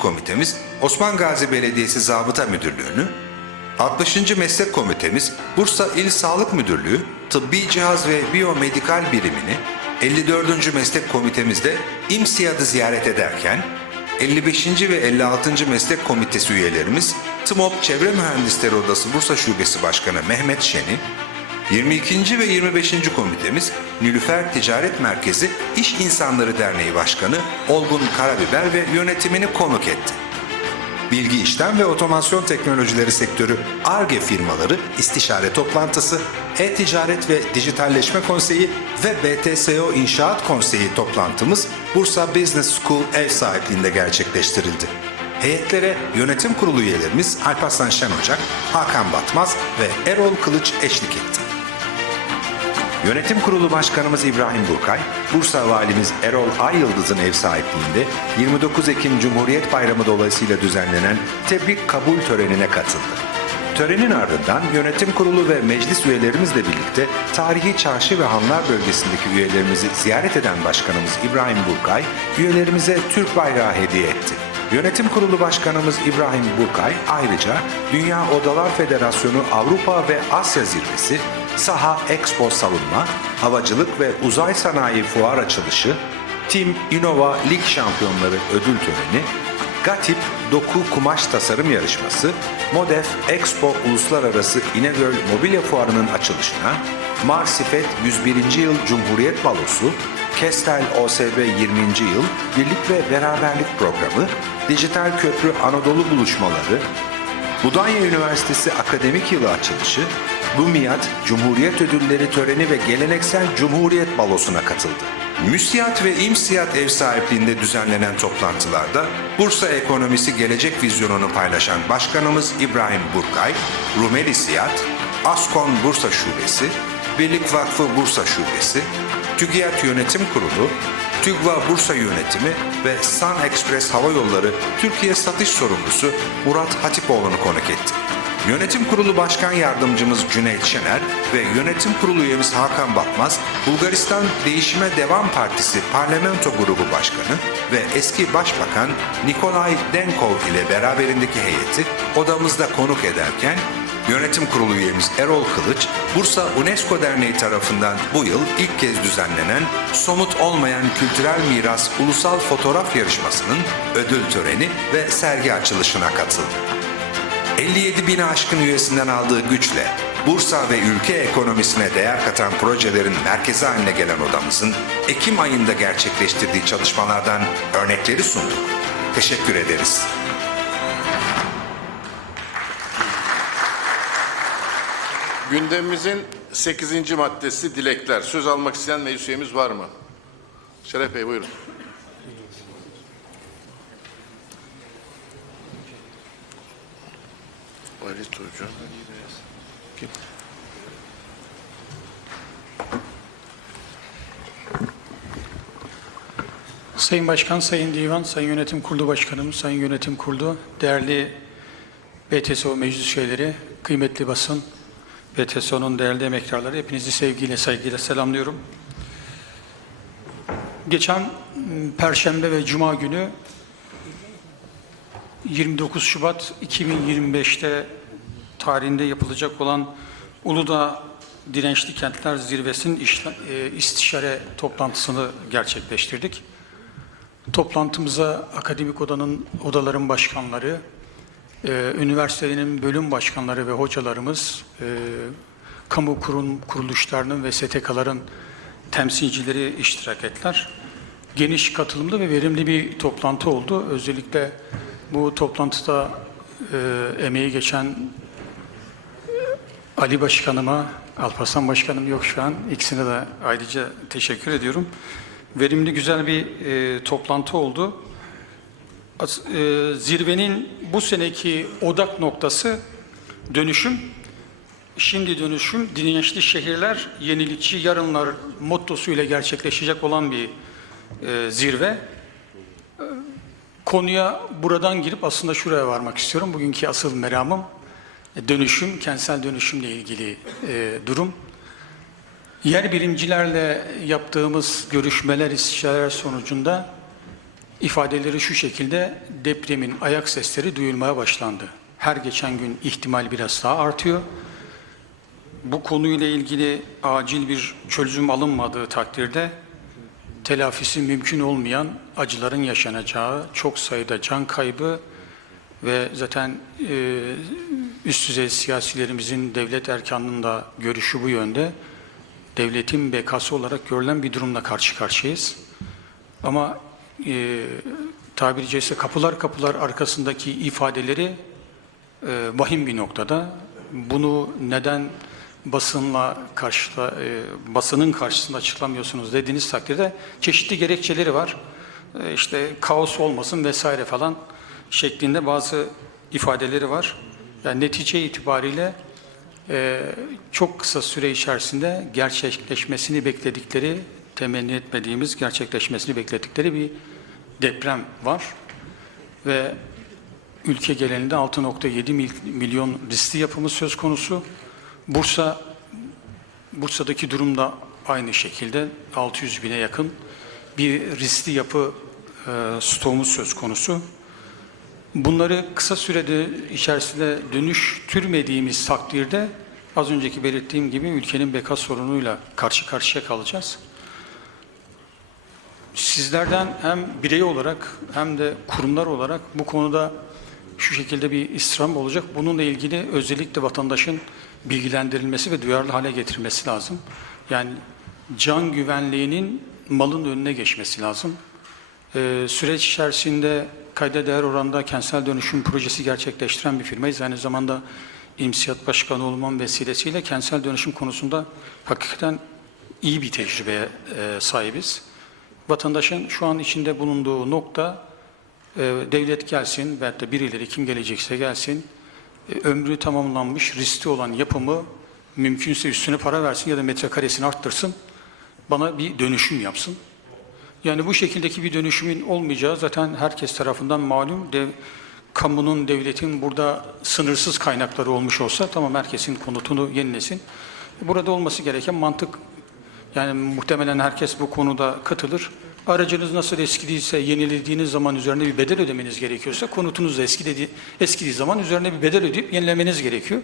komitemiz Osman Gazi Belediyesi Zabıta Müdürlüğü'nü, 60. Meslek Komitemiz Bursa İl Sağlık Müdürlüğü Tıbbi Cihaz ve Biyomedikal Birimini, 54. Meslek Komitemizde İMSİAD'ı ziyaret ederken, 55. ve 56. Meslek Komitesi üyelerimiz TMOP Çevre Mühendisleri Odası Bursa Şubesi Başkanı Mehmet Şen'i, 22. ve 25. komitemiz Nilüfer Ticaret Merkezi İş İnsanları Derneği Başkanı Olgun Karabiber ve yönetimini konuk etti. Bilgi işlem ve otomasyon teknolojileri sektörü ARGE firmaları istişare toplantısı, e-ticaret ve dijitalleşme konseyi ve BTSO İnşaat Konseyi toplantımız Bursa Business School ev sahipliğinde gerçekleştirildi. Heyetlere yönetim kurulu üyelerimiz Alparslan Şen Ocak, Hakan Batmaz ve Erol Kılıç eşlik etti. Yönetim Kurulu Başkanımız İbrahim Burkay, Bursa Valimiz Erol Ayyıldız'ın ev sahipliğinde 29 Ekim Cumhuriyet Bayramı dolayısıyla düzenlenen tebrik kabul törenine katıldı. Törenin ardından yönetim kurulu ve meclis üyelerimizle birlikte tarihi çarşı ve hanlar bölgesindeki üyelerimizi ziyaret eden başkanımız İbrahim Burkay, üyelerimize Türk bayrağı hediye etti. Yönetim Kurulu Başkanımız İbrahim Burkay ayrıca Dünya Odalar Federasyonu Avrupa ve Asya Zirvesi, Saha Expo Savunma, Havacılık ve Uzay Sanayi Fuar Açılışı, Team Innova Lig Şampiyonları Ödül Töreni, Gatip Doku Kumaş Tasarım Yarışması, Modef Expo Uluslararası İnegöl Mobilya Fuarı'nın açılışına, Marsifet 101. Yıl Cumhuriyet Balosu, Kestel OSB 20. Yıl Birlik ve Beraberlik Programı, Dijital Köprü Anadolu Buluşmaları, Budanya Üniversitesi Akademik Yılı açılışı, BÜMİAD Cumhuriyet Ödülleri töreni ve geleneksel Cumhuriyet Balosu'na katıldı. MÜSİAD ve İMSİAD ev sahipliğinde düzenlenen toplantılarda Bursa ekonomisi gelecek vizyonunu paylaşan Başkanımız İbrahim Burkay, Rumeli Siyat, Askon Bursa Şubesi, Birlik Vakfı Bursa Şubesi, TÜGİAD Yönetim Kurulu, TÜGVA Bursa Yönetimi ve Sun Express Hava Yolları Türkiye Satış Sorumlusu Murat Hatipoğlu'nu konuk etti. Yönetim Kurulu Başkan Yardımcımız Cüneyt Şener ve Yönetim Kurulu üyemiz Hakan Batmaz, Bulgaristan Değişime Devam Partisi Parlamento Grubu Başkanı ve eski Başbakan Nikolay Denkov ile beraberindeki heyeti odamızda konuk ederken Yönetim Kurulu üyemiz Erol Kılıç, Bursa UNESCO Derneği tarafından bu yıl ilk kez düzenlenen Somut Olmayan Kültürel Miras Ulusal Fotoğraf Yarışması'nın ödül töreni ve sergi açılışına katıldı. 57 bini aşkın üyesinden aldığı güçle Bursa ve ülke ekonomisine değer katan projelerin merkezi haline gelen odamızın Ekim ayında gerçekleştirdiği çalışmalardan örnekleri sunduk. Teşekkür ederiz. Gündemimizin 8. maddesi dilekler. Söz almak isteyen meclis üyemiz var mı? Şeref Bey buyurun. Ali Tuğcu. Sayın Başkan, Sayın Divan, Sayın Yönetim Kurulu Başkanım, Sayın Yönetim Kurulu, değerli BTSO meclis üyeleri, kıymetli basın, BTSO'nun değerli emektarları, hepinizi sevgiyle, saygıyla selamlıyorum. Geçen Perşembe ve Cuma günü 29 Şubat 2025'te tarihinde yapılacak olan Uludağ Dirençli Kentler Zirvesi'nin e, istişare toplantısını gerçekleştirdik. Toplantımıza akademik odanın odaların başkanları, e, üniversitenin bölüm başkanları ve hocalarımız, e, kamu kurum kuruluşlarının ve STK'ların temsilcileri iştirak ettiler. Geniş katılımlı ve verimli bir toplantı oldu. Özellikle bu toplantıda e, emeği geçen Ali Başkanıma, Alparslan Başkanım yok şu an. İkisine de ayrıca teşekkür ediyorum. Verimli güzel bir e, toplantı oldu. As- e, zirvenin bu seneki odak noktası dönüşüm. Şimdi dönüşüm, dirençli şehirler, yenilikçi yarınlar mottosuyla gerçekleşecek olan bir e, zirve. E, Konuya buradan girip aslında şuraya varmak istiyorum. Bugünkü asıl meramım dönüşüm, kentsel dönüşümle ilgili e, durum. Yer birimcilerle yaptığımız görüşmeler, istişareler sonucunda ifadeleri şu şekilde depremin ayak sesleri duyulmaya başlandı. Her geçen gün ihtimal biraz daha artıyor. Bu konuyla ilgili acil bir çözüm alınmadığı takdirde telafisi mümkün olmayan acıların yaşanacağı, çok sayıda can kaybı ve zaten e, üst düzey siyasilerimizin devlet erkanının görüşü bu yönde. Devletin bekası olarak görülen bir durumla karşı karşıyayız. Ama e, tabiri caizse kapılar kapılar arkasındaki ifadeleri e, vahim bir noktada. Bunu neden basınla karşıla, e, basının karşısında açıklamıyorsunuz dediğiniz takdirde çeşitli gerekçeleri var. E, işte kaos olmasın vesaire falan şeklinde bazı ifadeleri var. Yani netice itibariyle e, çok kısa süre içerisinde gerçekleşmesini bekledikleri, temenni etmediğimiz gerçekleşmesini bekledikleri bir deprem var. Ve ülke genelinde 6.7 mil- milyon riskli yapımı söz konusu. Bursa Bursa'daki durum da aynı şekilde 600 bine yakın bir riskli yapı e, stoğumuz söz konusu. Bunları kısa sürede içerisinde dönüştürmediğimiz takdirde az önceki belirttiğim gibi ülkenin beka sorunuyla karşı karşıya kalacağız. Sizlerden hem birey olarak hem de kurumlar olarak bu konuda şu şekilde bir istirham olacak. Bununla ilgili özellikle vatandaşın bilgilendirilmesi ve duyarlı hale getirilmesi lazım. Yani can güvenliğinin malın önüne geçmesi lazım. Ee, süreç içerisinde kayda değer oranda kentsel dönüşüm projesi gerçekleştiren bir firmayız. Aynı zamanda İMSİAD Başkanı olmam vesilesiyle kentsel dönüşüm konusunda hakikaten iyi bir tecrübeye e, sahibiz. Vatandaşın şu an içinde bulunduğu nokta e, devlet gelsin veyahut da birileri kim gelecekse gelsin e, ömrü tamamlanmış riskli olan yapımı mümkünse üstüne para versin ya da metrekaresini arttırsın bana bir dönüşüm yapsın. Yani bu şekildeki bir dönüşümün olmayacağı zaten herkes tarafından malum. Dev, kamunun, devletin burada sınırsız kaynakları olmuş olsa tamam herkesin konutunu yenilesin. Burada olması gereken mantık yani muhtemelen herkes bu konuda katılır. Aracınız nasıl eskidiyse yenilediğiniz zaman üzerine bir bedel ödemeniz gerekiyorsa konutunuz da eskidi, eskidiği zaman üzerine bir bedel ödeyip yenilemeniz gerekiyor.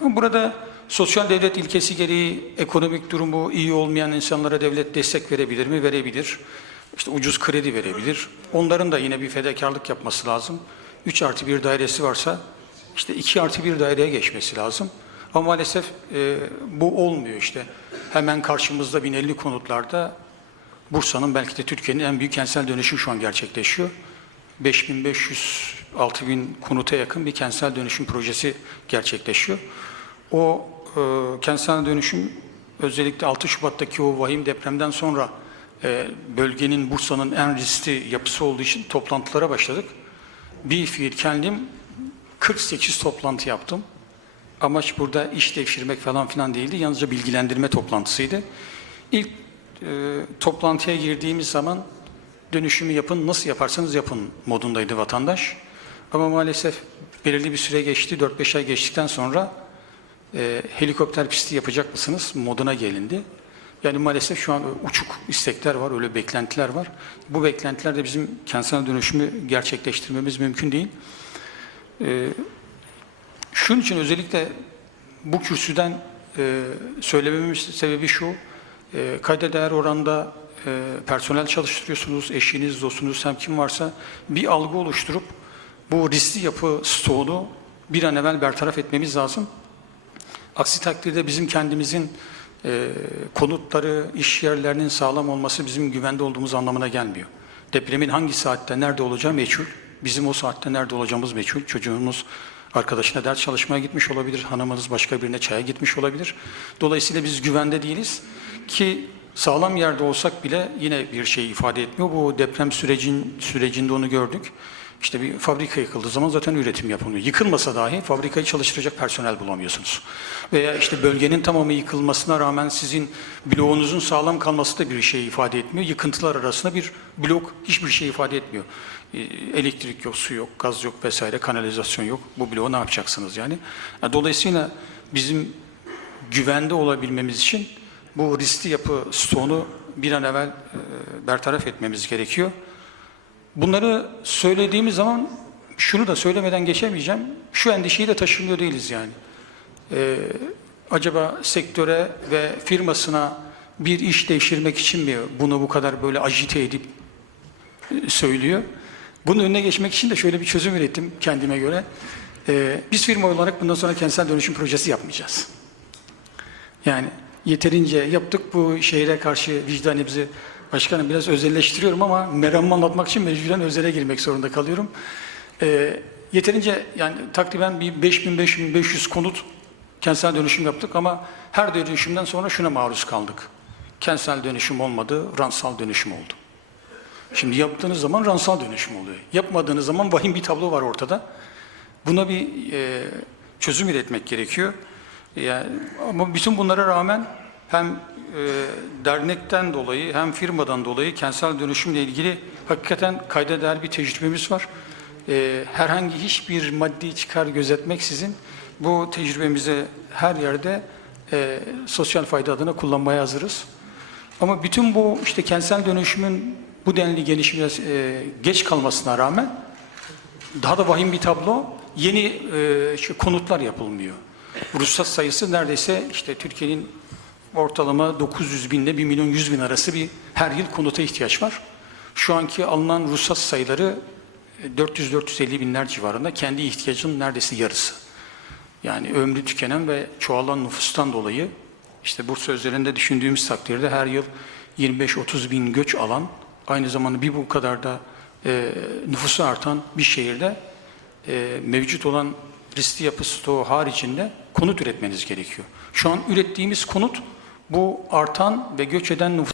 Burada sosyal devlet ilkesi gereği ekonomik durumu iyi olmayan insanlara devlet destek verebilir mi? Verebilir. İşte ucuz kredi verebilir. Onların da yine bir fedakarlık yapması lazım. 3 artı 1 dairesi varsa işte 2 artı 1 daireye geçmesi lazım. Ama maalesef e, bu olmuyor işte. Hemen karşımızda 1050 konutlarda Bursa'nın belki de Türkiye'nin en büyük kentsel dönüşüm şu an gerçekleşiyor. 5500-6000 konuta yakın bir kentsel dönüşüm projesi gerçekleşiyor. O e, kentsel dönüşüm özellikle 6 Şubat'taki o vahim depremden sonra e, bölgenin Bursa'nın en riskli yapısı olduğu için toplantılara başladık. Bir fiil kendim 48 toplantı yaptım. Amaç burada iş devşirmek falan filan değildi. Yalnızca bilgilendirme toplantısıydı. İlk e, toplantıya girdiğimiz zaman dönüşümü yapın, nasıl yaparsanız yapın modundaydı vatandaş. Ama maalesef belirli bir süre geçti, 4-5 ay geçtikten sonra e, helikopter pisti yapacak mısınız moduna gelindi. Yani maalesef şu an uçuk istekler var, öyle beklentiler var. Bu beklentiler bizim kentsel dönüşümü gerçekleştirmemiz mümkün değil. E, şunun için özellikle bu kürsüden e, söylememin sebebi şu, e, kayda değer oranda e, personel çalıştırıyorsunuz, eşiniz, dostunuz, hem kim varsa bir algı oluşturup bu riskli yapı stoğunu bir an evvel bertaraf etmemiz lazım. Aksi takdirde bizim kendimizin e, konutları, iş yerlerinin sağlam olması bizim güvende olduğumuz anlamına gelmiyor. Depremin hangi saatte, nerede olacağı meçhul. Bizim o saatte nerede olacağımız meçhul. Çocuğumuz arkadaşına ders çalışmaya gitmiş olabilir, hanımınız başka birine çaya gitmiş olabilir. Dolayısıyla biz güvende değiliz ki sağlam yerde olsak bile yine bir şey ifade etmiyor. Bu deprem sürecin sürecinde onu gördük. İşte bir fabrika yıkıldığı zaman zaten üretim yapılmıyor. Yıkılmasa dahi fabrikayı çalıştıracak personel bulamıyorsunuz. Veya işte bölgenin tamamı yıkılmasına rağmen sizin bloğunuzun sağlam kalması da bir şey ifade etmiyor. Yıkıntılar arasında bir blok hiçbir şey ifade etmiyor. Ee, Elektrik yok, su yok, gaz yok vesaire, kanalizasyon yok. Bu bloğu ne yapacaksınız yani? Dolayısıyla bizim güvende olabilmemiz için bu riskli yapı stoğunu bir an evvel e, bertaraf etmemiz gerekiyor. Bunları söylediğimiz zaman şunu da söylemeden geçemeyeceğim. Şu endişeyi de taşımıyor değiliz yani. Ee, acaba sektöre ve firmasına bir iş devşirmek için mi bunu bu kadar böyle agite edip e, söylüyor? Bunun önüne geçmek için de şöyle bir çözüm ürettim kendime göre. Ee, biz firma olarak bundan sonra kentsel dönüşüm projesi yapmayacağız. Yani yeterince yaptık bu şehre karşı vicdanımızı başkanım biraz özelleştiriyorum ama meramımı anlatmak için mecburen özele girmek zorunda kalıyorum. Ee, yeterince yani takriben bir 5000-5500 konut kentsel dönüşüm yaptık ama her dönüşümden sonra şuna maruz kaldık. Kentsel dönüşüm olmadı, ransal dönüşüm oldu. Şimdi yaptığınız zaman ransal dönüşüm oluyor. Yapmadığınız zaman vahim bir tablo var ortada. Buna bir e, çözüm üretmek gerekiyor. Yani, ama bütün bunlara rağmen hem e, dernekten dolayı hem firmadan dolayı kentsel dönüşümle ilgili hakikaten kayda değer bir tecrübemiz var. E, herhangi hiçbir maddi çıkar gözetmeksizin bu tecrübemizi her yerde e, sosyal fayda adına kullanmaya hazırız. Ama bütün bu işte kentsel dönüşümün bu denli gelişime e, geç kalmasına rağmen daha da vahim bir tablo. Yeni e, şu konutlar yapılmıyor. Ruhsat sayısı neredeyse işte Türkiye'nin ortalama 900 bin ile 1 milyon 100 bin arası bir her yıl konuta ihtiyaç var. Şu anki alınan ruhsat sayıları e, 400-450 binler civarında kendi ihtiyacının neredeyse yarısı. Yani ömrü tükenen ve çoğalan nüfustan dolayı işte Bursa üzerinde düşündüğümüz takdirde her yıl 25-30 bin göç alan aynı zamanda bir bu kadar da e, nüfusu artan bir şehirde e, mevcut olan riskli yapı stoğu haricinde konut üretmeniz gerekiyor. Şu an ürettiğimiz konut bu artan ve göç eden nüfus